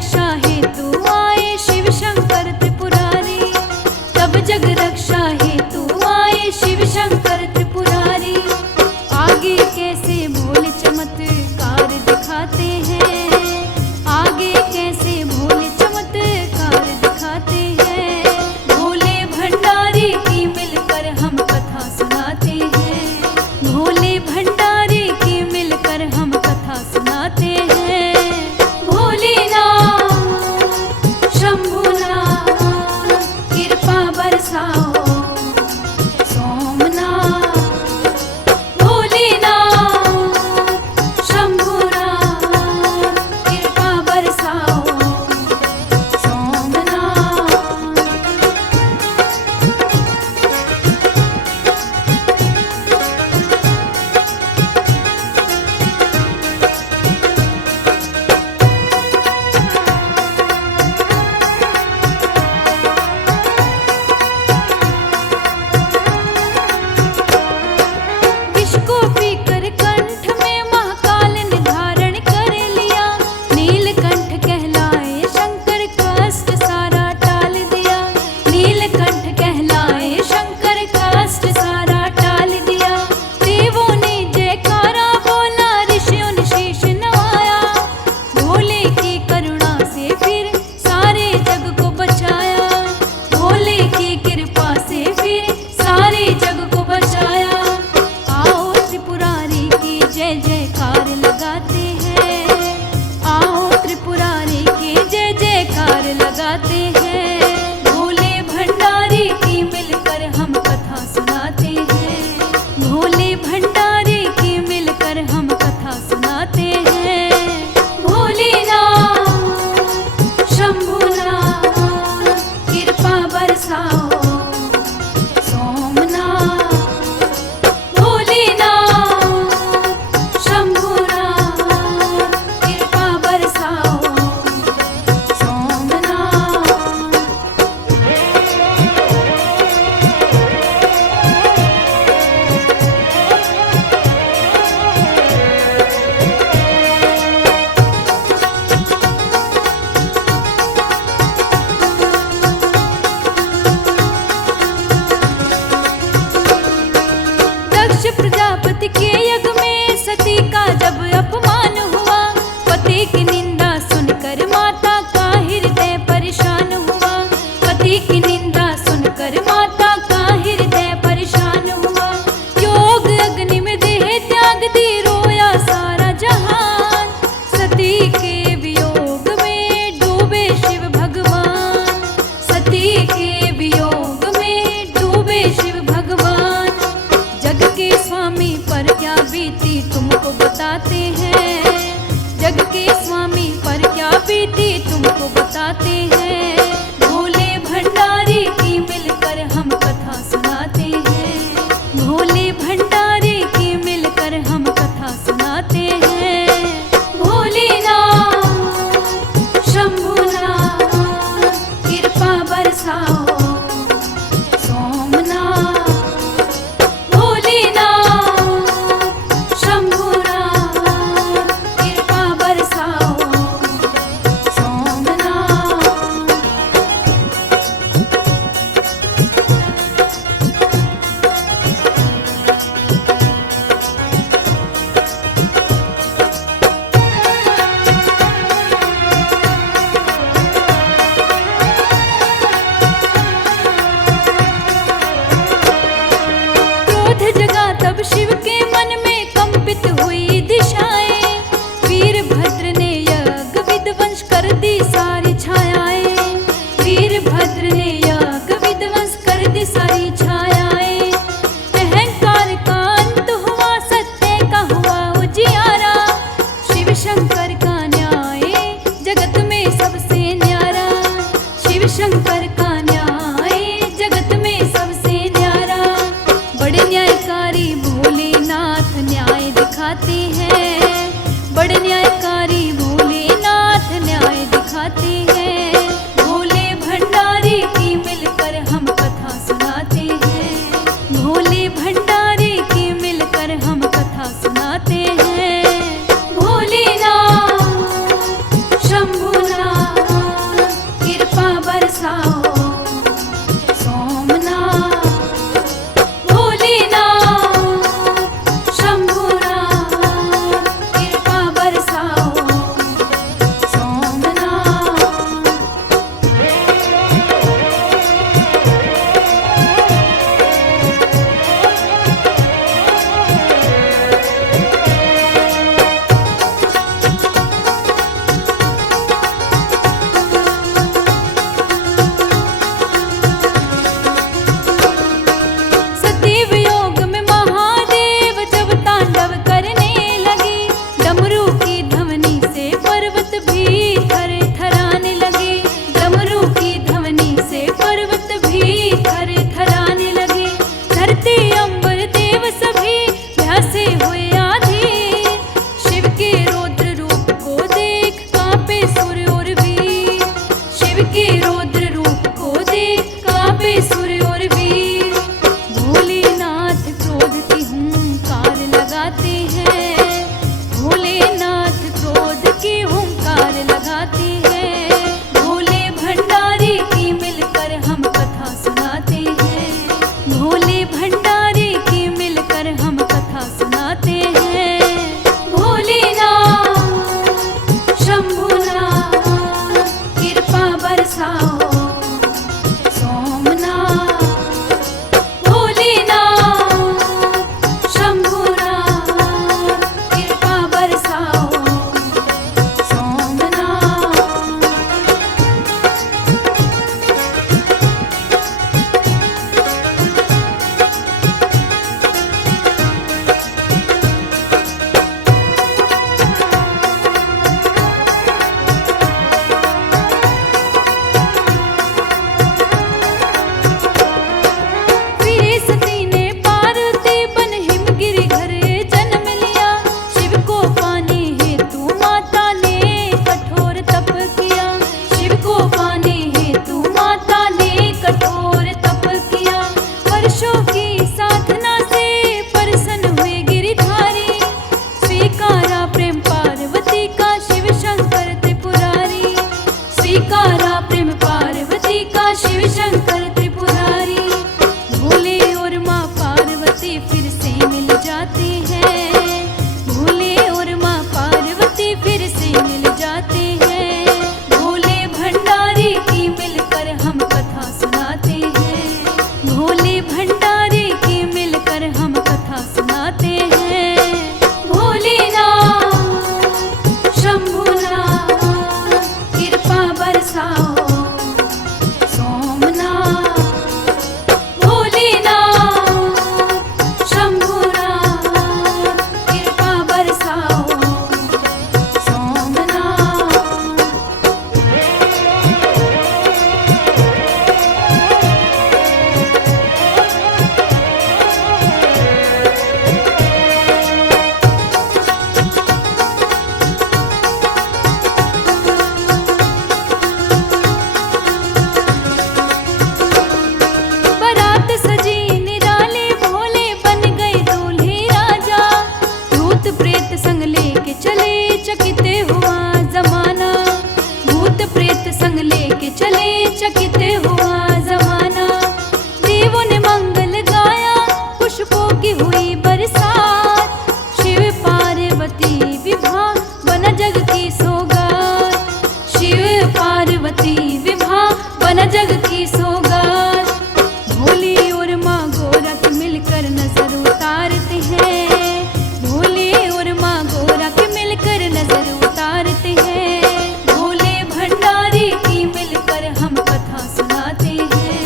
रक्षा हेतु आए शिव शंकर त्रिपुरारी, तब जग रक्षा हेतु आए शिव शंकर त्रिपुरारी। आगे कैसे भोले चमत्कार दिखाते हैं, आगे कैसे भोले चमत्कार दिखाते हैं। भोले भंडारी की मिलकर हम कथा सुनाते हैं, भोले भंडारी की मिलकर हम कथा सुनाते हैं। भोलेनाथ शंभुनाथ कृपा बरसाओ, सोमनाथ भोलेनाथ शंभुनाथ कृपा बरसाओ, सोमनाथ। विष को पीकर कंठ में महाकाल ने धारण कर लिया, नीलकंठ कहलाए शंकर कष्ट सारा टाल दिया, नीलकंठ कहलाए शंकर कष्ट सारा टाल दिया। देवों ने जयकारा बोला, ऋषियों ने शीश नवाया, भोले की करुणा से फिर सारे जग को बचाया, भोले की कृपा से फिर सारे जग को बचाया। आओ त्रिपुरारी की जय जयकार लगाते हैं, आओ त्रिपुरारी की जय जयकार लगाते हैं। भोले भंडारी की मिलकर हम कथा सुनाते हैं, भोले भंडारी की मिलकर हम कथा सुनाते हैं। भोलेनाथ शंभुनाथ कृपा बरसाओ, सोमनाथ भोलेनाथ शंभुनाथ कृपा बरसाओ, सोमनाथ। दक्ष प्रजापति के यज्ञ में सती का जब अपमान हुआ, पति की निंदा सुनकर माता का हृदय परेशान हुआ, पति की निंदा सुनकर माता का हृदय परेशान हुआ। योग अग्नि में देह त्याग दी, रोया सारा जहान, सती के वियोग में डूबे शिव भगवान, सती के वियोग में डूबे शिव भगवान। जग के स्वामी पर क्या बीती तुमको बताते हैं, जग के स्वामी पर क्या बीती तुमको बताते हैं। भोले भंडारी की मिलकर हम कथा सुनाते हैं, भोले भंडारी की मिलकर हम कथा सुनाते हैं। भोलेनाथ शंभुनाथ कृपा बरसाओ, सोमनाथ भोलेनाथ शंभुनाथ बरसाओ सोमनाथ भोलेनाथ शंभुनाथ कृपा बरसाओ सोमनाथ। फिरे सती ने पार्वती बन हिमगिरी घर जन्म लिया। शिव को पाने हेतु माता ने कठोर तप किया। शिव को पाने हेतु माता ने कठोर तप किया। वर्षों की साधना से प्रसन्न हुए गिरिधारी। स्वीकारा प्रेम पार्वती का शिव शंकर त्रिपुरारी। स्वीकारा प्रेम पार्वती का शिव शंकर त्रिपुरारी। भोले और माँ पार्वती फिर से मिल जाते हैं। भोले और माँ पार्वती फिर से मिल जाते हैं। भोले भंडारी की मिलकर हम कथा सुनाते हैं। भोले भंडारी की मिलकर हम कथा सुनाते हैं। भोलेनाथ शंभुनाथ कृपा बरसाओ सोमनाथ भोलेनाथ शंभुनाथ कृपा बरसाओ सोमनाथ। बारात सजी निराले भोले बन गए दूल्हे राजा। भूत प्रेत संग लेके चले चकित हुआ जमाना। भूत प्रेत संग लेके चले चकित हुआ जमाना। देवों ने मंगल गाया पुष्पों की हुई बरसात। शिव पार्वती विवाह बन जग की सौगात। शिव पार्वती विवाह बन जग की सौगात। भोले और माँ गोरख मिलकर नजर उतारते हैं। भोले और माँ गोरख मिलकर नजर उतारते हैं। भोले भंडारी की मिलकर हम कथा सुनाते हैं।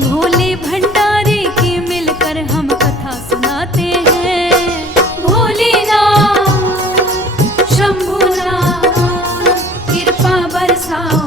भोले भंडारी की मिलकर हम कथा सुनाते हैं। भोलेनाथ शंभुनाथ कृपा बरसाओ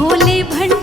भोले भंडारी